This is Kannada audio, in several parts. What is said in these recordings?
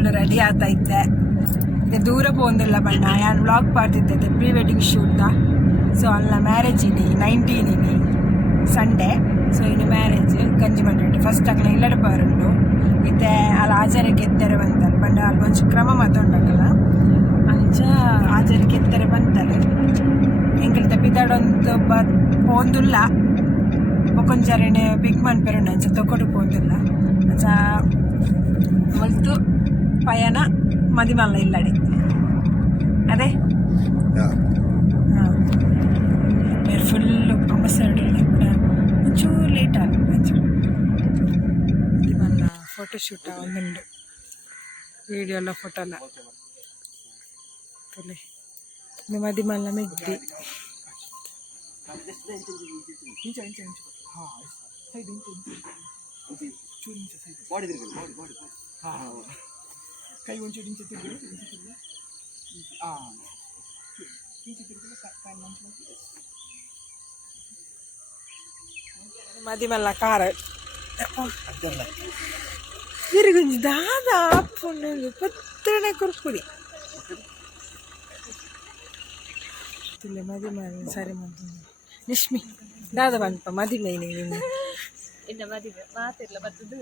ಫುಲ್ ರೆಡಿ ಆಗ್ತಾ ಇದ್ದೆ. ದೂರ പോകുന്നിಲ್ಲ ಬಣ್ಣ ನಾನು ವ್ಲಾಗ್ ಪಾಡ್ತಿದ್ದೆ ಪ್ರೀ ವೆಡ್ಡಿಂಗ್ ಶೂಟ್ದ. ಸೊ ಅಲ್ಲ ಮ್ಯಾರೇಜ್ ಇನಿ 19 ಇನಿ ಸಂಡೇ. ಸೊ ಇನ್ನು ಮ್ಯಾರೇಜ್ ಗಂಜಿ ಮಂಡ್ರೆ ಫಸ್ಟ್ ಅಕ್ಲ ಇಲ್ಲಡ ಪಾರುಂಡು ಇತ್ತೆ ಅಲ್ಲಿ ಆಚಾರಕ್ಕೆ ಎತ್ತಾರೆ ಬಂತಲ್ಲ ಬಂಡ ಅಲ್ಲಿ ಒಂಚು ಕ್ರಮ ಮಾತಾಡಲ್ಲ ಅಂಚ ಆಚಾರಕ್ಕೆ ಎತ್ತಾರೆ ಬಂತಾರೆ ಎಂಕಲ್ತ ಬಿದ್ದಾಡೊಂದು ಪೋಂದುಲ್ಲ ಕೊಂಚರನೆ ಪಿಕ್ ಮನ್ಪೆರುಂಡು ಅಂಚ ತೊಗೊಡು ಪೋಂದುಲ್ಲ ಅಂಚ ಮಲ್ತು ಪಯಣ ಮದಿಮಲ್ಲ ಇಲ್ಲಡೆ ಅದೇ ಹಾಂ ಫುಲ್ಲು ಅಂಬಸಡ್ ಕೂಡ ಒಂಚೂರು ಲೇಟ್ ಆಗಿ ಮದಿಮಲ್ಲ ಫೋಟೋಶೂಟ ಒಂದುಂಡು ವೀಡಿಯೋ ಎಲ್ಲ ಫೋಟೋ ಎಲ್ಲ ಇದು ಮದಿಮಲ್ಲ ಮೆಗ್ದಿ ಕೈ ಒಂಚೂರು ಇಂಚೆ ತಿರುಗಿ ಮದಿಮಲ್ಲ ಕಾರ ತಿರುಗುಂಜಿ ದಾದ ಪುಣ್ಣು ಪತ್ರನೆ ಕುರ್ಕುಡಿ ಮದಿಮಲ್ಲ ಸರಿ ಮಾಡ್ತೀನಿ ನಿಶ್ಮಿ ದಾದ ಬನ್ಪ ಮದಿಮೆ ನೀನು ಇನ್ನ ಮದುವೆ ಮಾತಿರ್ಲ ಬರ್ತದು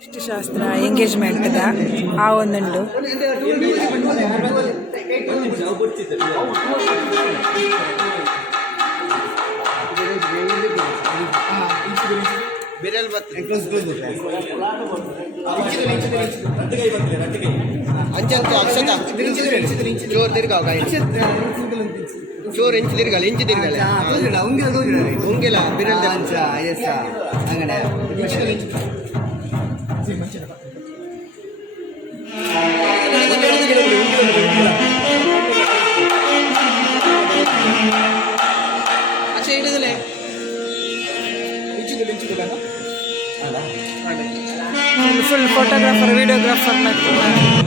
ಇಷ್ಟು ಶಾಸ್ತ್ರ ಎಂಗೇಜ್ಮೆಂಟ್ದ ಆ ಒಂದುಂಡು ಅಂಚಂತ ಅಕ್ಷತ ಜೋರ್ ತಿರ್ಗಾವ ಜೋರ್ ಇಂಚು ತಿರ್ಗಲ್ಲ ಇಂಚು ತಿರ್ಗಲ್ಲ ಉಂಗಿಲ್ಲ ಬಿರಲ್ അങ്ങനെ ಫುಲ್ ಫೋಟೋಗ್ರಾಫರ್ ವಿಡಿಯೋಗ್ರಾಫರ್ ಮಾಡ್ತಾರೆ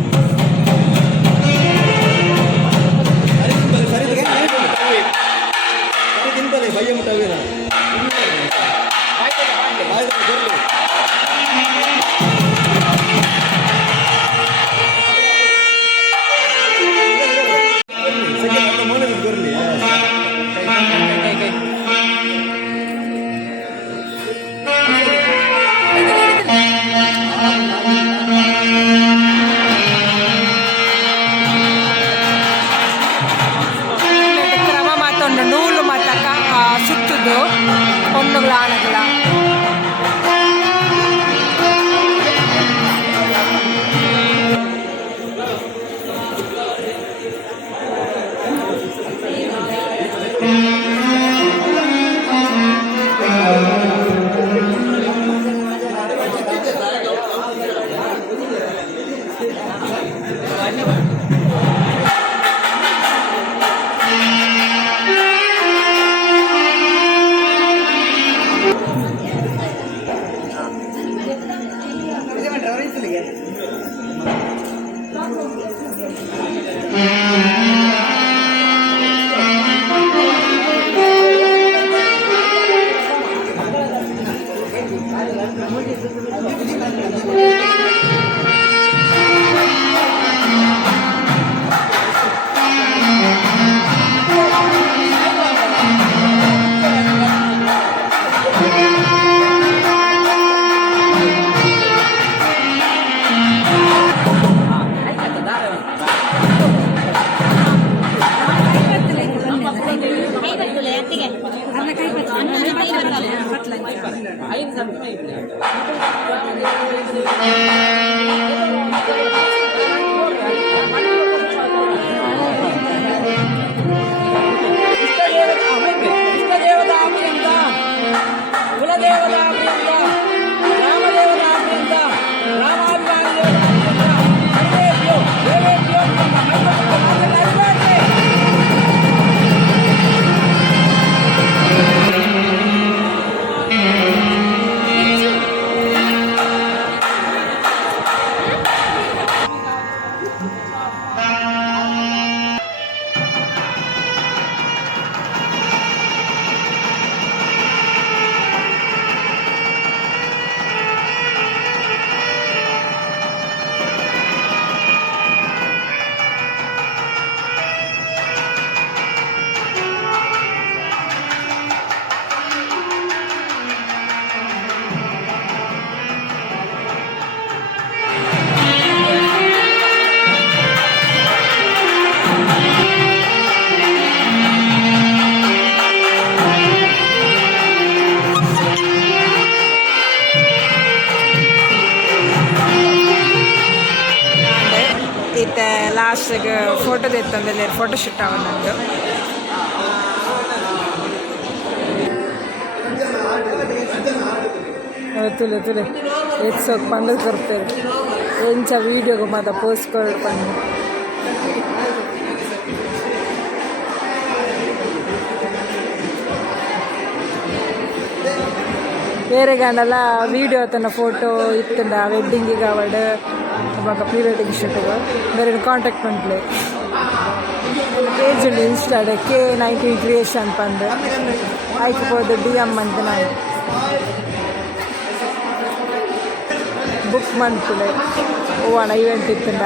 ಲಾಸ್ಟಿಗೆ ಫೋಟೋ ತೆತ್ತಂದಲ್ಲಿ ಫೋಟೋ ಶೂಟ್ ಅವನಂದು ತುಲೆ ತುಲೆ ಎತ್ಸೋಕೆ ಬಂದು ಕೊಡ್ತೇವೆ ಎಂಚ ವೀಡಿಯೋಗೆ ಮಾತ್ರ ಪೋಸ್ಟ್ ಕೊಡ್ಕೊಂಡು ಬೇರೆ ಗಂಡಲ್ಲ ವೀಡಿಯೋ ತನ್ನ ಫೋಟೋ ಇತ್ತಂದ ವೆಡ್ಡಿಂಗಿಗೆ ಅವಡು ಅವಾಗ ಪ್ರೀ ವೆಡ್ಡಿಂಗ್ ಶೂಟಿಗೆ ಬೇರೆ ಕಾಂಟ್ಯಾಕ್ಟ್ ಮಾಡ್ಲಿ ಪೇಜ್ ಉಂಡು ಇನ್ಸ್ಟಾಡ್ K19 ಕ್ರಿಯೇಷನ್ ಪಂದು ಆಯ್ಕೋದು DM ಅಂತ ನಾನು ಬುಕ್ ಮಾಡ್ತಿದ್ದೆ ಹೂವಣ ಇವೆಂಟ್ ಇತ್ತಂದ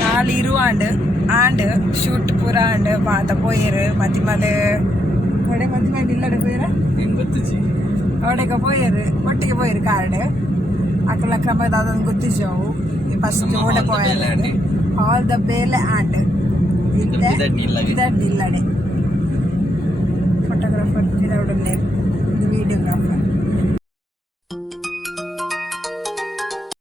நாலு இருவாண்டு ஆண்டு ஷூட் பூரா ஆண்டு பார்த்த போயிரு மத்திமலை ಒಡೆ ಮತ್ತಿಮಲೆ ಇಲ್ಲಡೆ போயிರ ಒಡೆಗೆ போயிரு ಒಟ್ಟಿಗೆ போயிரு ಕಾರ್ಡ್ ಅಕ್ಕಲ ಕ್ರಮದ ಅದೊಂದು ಗೊತ್ತಿದ್ದವು ಫಸ್ಟ್ ಓಡೆ போயிரு ಆಲ್ ದ ಬೇಲೆ ಆಂಡ್ ಇಲ್ಲಡೆ ಫೋಟೋಗ್ರಾಫರ್ ವಿದೌಟ್ ನೇಮ್ ಇದು ವಿಡಿಯೋಗ್ರಾಫರ್